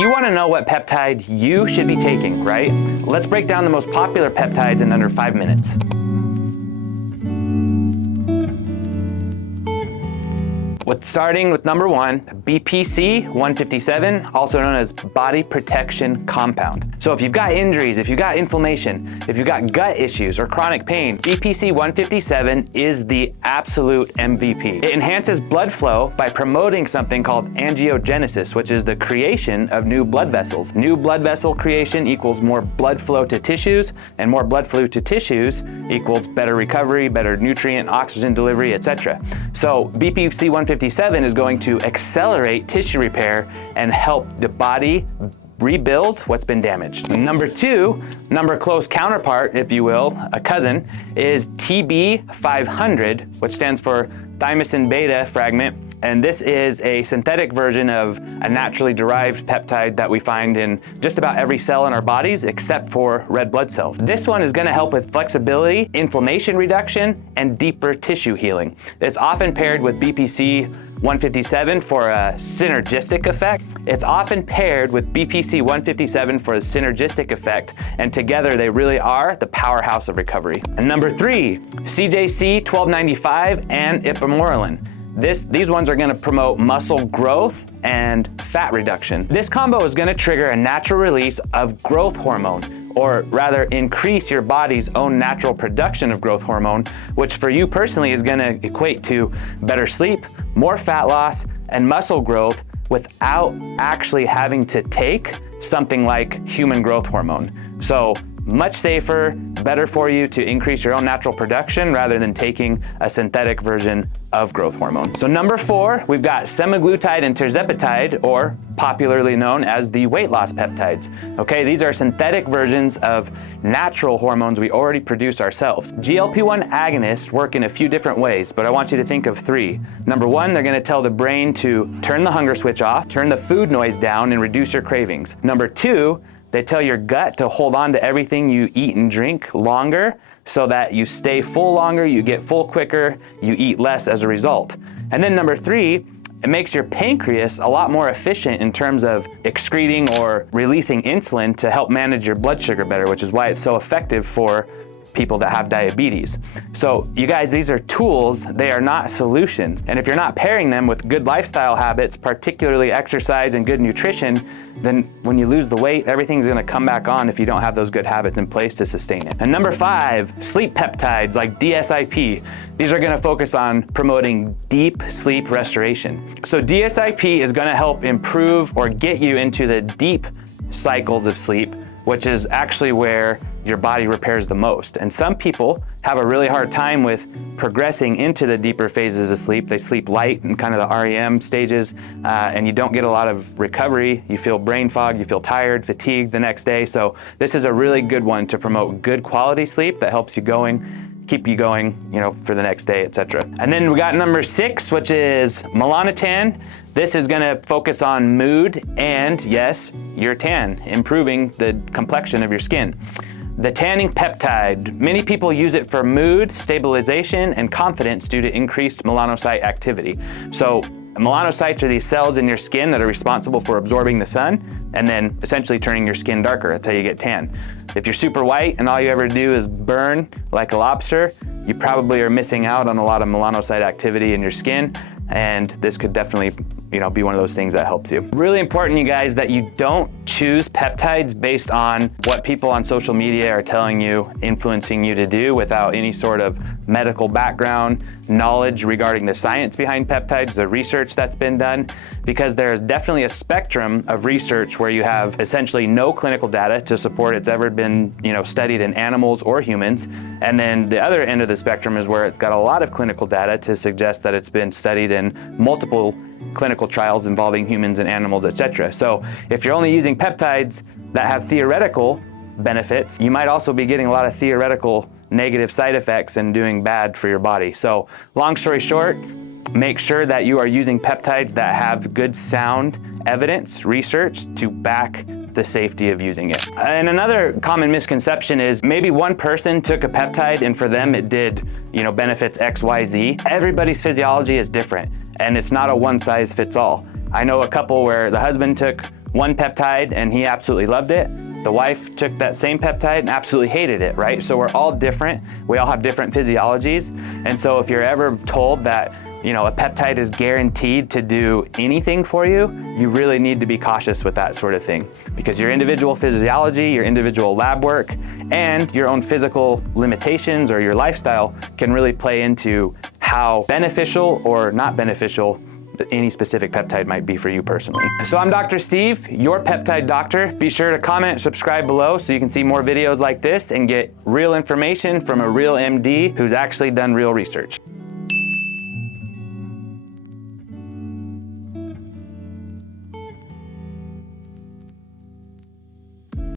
You want to know what peptide you should be taking, right? Let's break down the most popular peptides in under 5 minutes. Starting with number 1, BPC 157, also known as body protection compound. So if you've got injuries, if you've got inflammation, if you've got gut issues or chronic pain, BPC 157 is the absolute MVP. It enhances blood flow by promoting something called angiogenesis, which is the creation of new blood vessels. New blood vessel creation equals more blood flow to tissues, and more blood flow to tissues equals better recovery, better nutrient, oxygen delivery, etc. So BPC 157 is going to accelerate tissue repair and help the body rebuild what's been damaged. Number 2, number close counterpart, if you will, a cousin, is TB 500, which stands for thymosin beta fragment. And this is a synthetic version of a naturally derived peptide that we find in just about every cell in our bodies except for red blood cells. This one is going to help with flexibility, inflammation reduction, and deeper tissue healing. It's often paired with BPC 157 for a synergistic effect. It's often paired with BPC 157 for a synergistic effect, and together they really are the powerhouse of recovery. And number 3, CJC 1295 and ipamorelin. These ones are going to promote muscle growth and fat reduction. This combo is going to trigger a natural release of growth hormone, or rather increase your body's own natural production of growth hormone, which for you personally is going to equate to better sleep, more fat loss, and muscle growth without actually having to take something like human growth hormone. So much safer, better for you to increase your own natural production rather than taking a synthetic version of growth hormone. So number 4, we've got semaglutide and tirzepatide, or popularly known as the weight loss peptides. Okay, these are synthetic versions of natural hormones we already produce ourselves. GLP-1 agonists work in a few different ways, but I want you to think of 3. Number 1, they're gonna tell the brain to turn the hunger switch off, turn the food noise down, and reduce your cravings. Number 2, they tell your gut to hold on to everything you eat and drink longer so that you stay full longer, you get full quicker, you eat less as a result. And then number 3, it makes your pancreas a lot more efficient in terms of excreting or releasing insulin to help manage your blood sugar better, which is why it's so effective for people that have diabetes. So you guys, these are tools, they are not solutions. And if you're not pairing them with good lifestyle habits, particularly exercise and good nutrition, then when you lose the weight, everything's gonna come back on if you don't have those good habits in place to sustain it. And number 5, sleep peptides like DSIP. These are gonna focus on promoting deep sleep restoration. So DSIP is gonna help improve or get you into the deep cycles of sleep, which is actually where your body repairs the most. And some people have a really hard time with progressing into the deeper phases of sleep. They sleep light in kind of the REM stages, and you don't get a lot of recovery. You feel brain fog, you feel tired, fatigued the next day. So this is a really good one to promote good quality sleep that helps you going, keep you going, for the next day, etc. And then we got number 6, which is melanotan. This is gonna focus on mood and, yes, your tan, improving the complexion of your skin. The tanning peptide, many people use it for mood, stabilization, and confidence due to increased melanocyte activity. So melanocytes are these cells in your skin that are responsible for absorbing the sun and then essentially turning your skin darker. That's how you get tan. If you're super white and all you ever do is burn like a lobster, you probably are missing out on a lot of melanocyte activity in your skin, and this could definitely be one of those things that helps you. Really important, you guys, that you don't choose peptides based on what people on social media are telling you, influencing you to do without any sort of medical background, knowledge regarding the science behind peptides, the research that's been done, because there's definitely a spectrum of research where you have essentially no clinical data to support it's ever been studied in animals or humans. And then the other end of the spectrum is where it's got a lot of clinical data to suggest that it's been studied in multiple clinical trials involving humans and animals, etc. So if you're only using peptides that have theoretical benefits, you might also be getting a lot of theoretical negative side effects and doing bad for your body. So long story short, make sure that you are using peptides that have good sound evidence, research to back the safety of using it. And another common misconception is maybe one person took a peptide and for them it did, benefits X, Y, Z. Everybody's physiology is different and it's not a one size fits all. I know a couple where the husband took one peptide and he absolutely loved it. The wife took that same peptide and absolutely hated it, right? So we're all different. We all have different physiologies. And so if you're ever told that, you know, a peptide is guaranteed to do anything for you, you really need to be cautious with that sort of thing, because your individual physiology, your individual lab work, and your own physical limitations or your lifestyle can really play into how beneficial or not beneficial any specific peptide might be for you personally. So I'm Dr. Steve, your peptide doctor. Be sure to comment, subscribe below so you can see more videos like this and get real information from a real MD who's actually done real research.